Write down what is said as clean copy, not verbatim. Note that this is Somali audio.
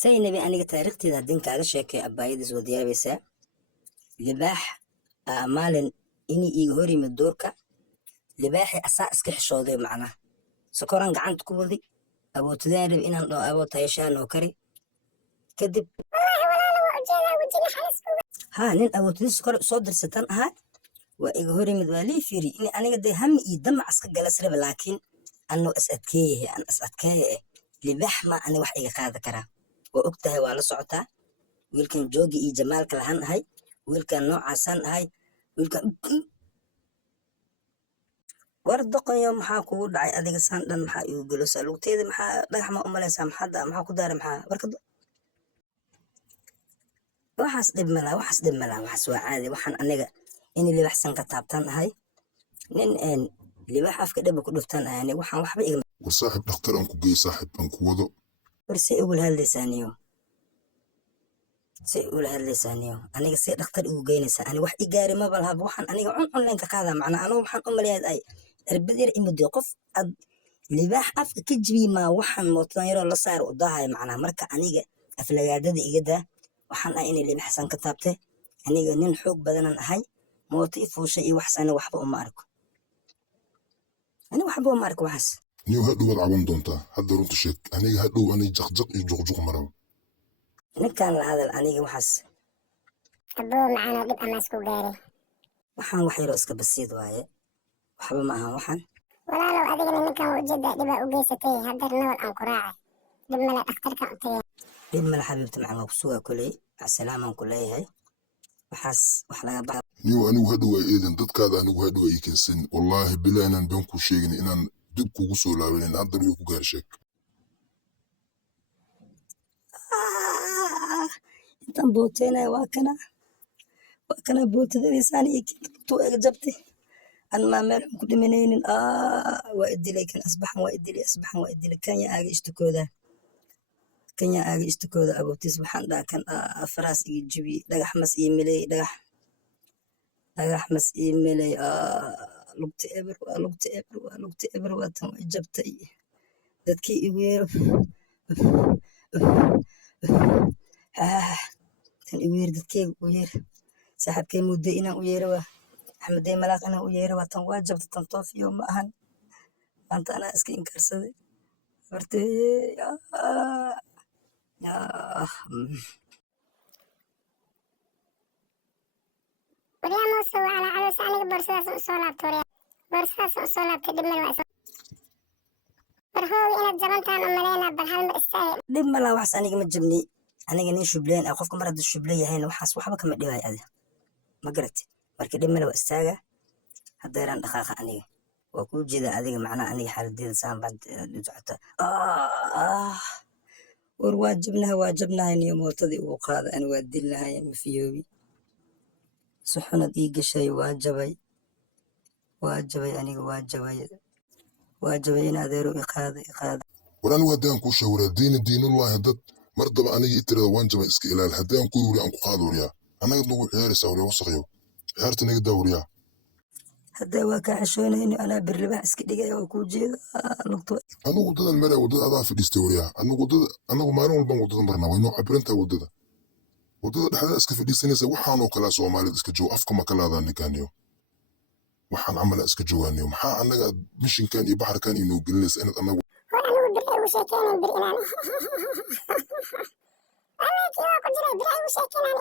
saynabi aniga taariikhdeeda haddin kaaga sheekay abbaayadiis wadiyaabaysaa libaax maalin inii iiga hor yimid duurka libaaxi asaa iska xishooday macnaa sokoran gacanta ku waday abootadaan rabi inaan dhoo aboota yeeshaan oo kari kadib haa nin abootadiis kor soo dirsatan ahaa waa iga hor yimid waa lii fiiri in aniga dee hami iyo damac iska galas raba laakiin anoo is adkeeyahay aan is adkeeye libaax ma ani wax iga qaadi karaa waa og tahay waa la socotaa wiilkan joogi iyo jamaalka lahan ahay wiilkan noocaasaan ahay wiilkan war doqonyo maxaa kugu dhacay adiga saan dhan maxaa igu gelosaa lugteeda maxaa dhagax ma u malaysaa maxaa ku daara maxaa barkado waxaas dhib malaa waxaas waa caadi waxaan aniga in libaxsan ka taabtaan ahay nin libax afka dhaba ku dhuftaan ahay aniga waxaan waxba iga وصاحب دكتور أنكو جاي صاحب أنكو وضع warsi igula hadlaysaaniyo si igula hadlaysaaniyo aniga si dhakhtar igu geynaysaa ani wax i gaari ma balhaba waxaan aniga cunlayn ka qaadaa macnaa anigu waxaan u malayaad ay cirbad yar imudiyo qof ad libaax afka ka jibiy maa waxaan mootadan yaroo la saar u daahay macnaa marka aniga aflagaadada iga daa waxaan ahay inay libaxsan ka taabte aniga nin xoog badanan ahay mooto i fuushay iyo waxas aniga waxba uma arko aniga waxba uma arko waxaas نيو هادو وضع عبان دونتا هادا رونتو شيك أنيق هادو أني جق يجوق مرو ninkaan la hadal aniga waxaas abuu macaan oo dhib ama isku gaaray waxaan wax yaroo iska basiid waaye waxba ma ahan waxaan walaalow adigana ninkan ujeeda dhibaa u geysatay haddar nabad aan ku raacay dhib male dhakhtarka u tagay dhib male xabiibta macaan waa ku sugaa koley macsalaamaan ku leeyahay waxaas wax laga baxa نيو أنيو هادو إيدن داد كادا أنيو هادو إيكنسن والله بلا أنا بنكو شيغن إنان دبكو غسو لابلين هادا ريوكو غير شيك intaan booteynaya waa kana bootadadiisaan iyo kintuu ega jabtay an maa meel xun ku dhimanaynin waa idilay kan asbaxan waa idilay kanya aaga ishtakooda abootiis waxaan dhaha kan faraas iyo jibi dhagax mas iyo meley dhagax mas iyo meley lugta eber waa tan way jabtay dadkii igu yeero tan igu yeer dadkeyga u yeer saaxiibkay muddo inaan u yeero waa axmedey malaaq inaan u yeero waa tan waa jabta tan toofiyo ma ahan maanta anaa iska inkaarsaday hortee waryaa muuse waa ala caloos aniga boorsadaas u soo laabto boorsadaas u soo laabtay dhib male waa war hoowi inaad jabantaan u malaynaa bal hal mar istaagay dhib malaa waxaas aniga ma jabni aniga nin shubleen ah qofka mar hadduu shuble yahayna waxaas waxba kama dhibaay adi ma garati marka dhib male waa istaaga haddeeraan dhaqaaqa aniga waa kuu jeeda adiga macnaa aniga xaaladeeda saan baad socota war waa jabnahay niyo mootadii ugu qaada ani waa dilnahay mafiyoobi si xunad ii gashay waa jabay aniga waa jabay in adeero iqaada ورانو هادان كو شاورا دين الله هدد مردبا أنيق إتراد وانجبا إسك إلال هادان كو يوري أنكو قاد وريا أنا قد لغو عياري ساوريا وصغيو عيارتنا قد وريا hadda waa kaa xishoonayno anaa birlibax iska dhigaya waa kuu jeeda lugto أنا ودد المرأة ودد أضاء في الاستوريا أنا مالون البان ودد مرنا وينو عبرنتا ودد لحدا إسك في الاستنسة وحانو كلا سومالي إسك جو أفكما كلا ذا نكانيو وحان عمل إسك جوانيو محا أنا مشين كان يبحر كان إنو قلنس أنا war anigu bir ay u sheekeynayn bir inaan anaa kii waa ku jiray bir ay u sheekeynayn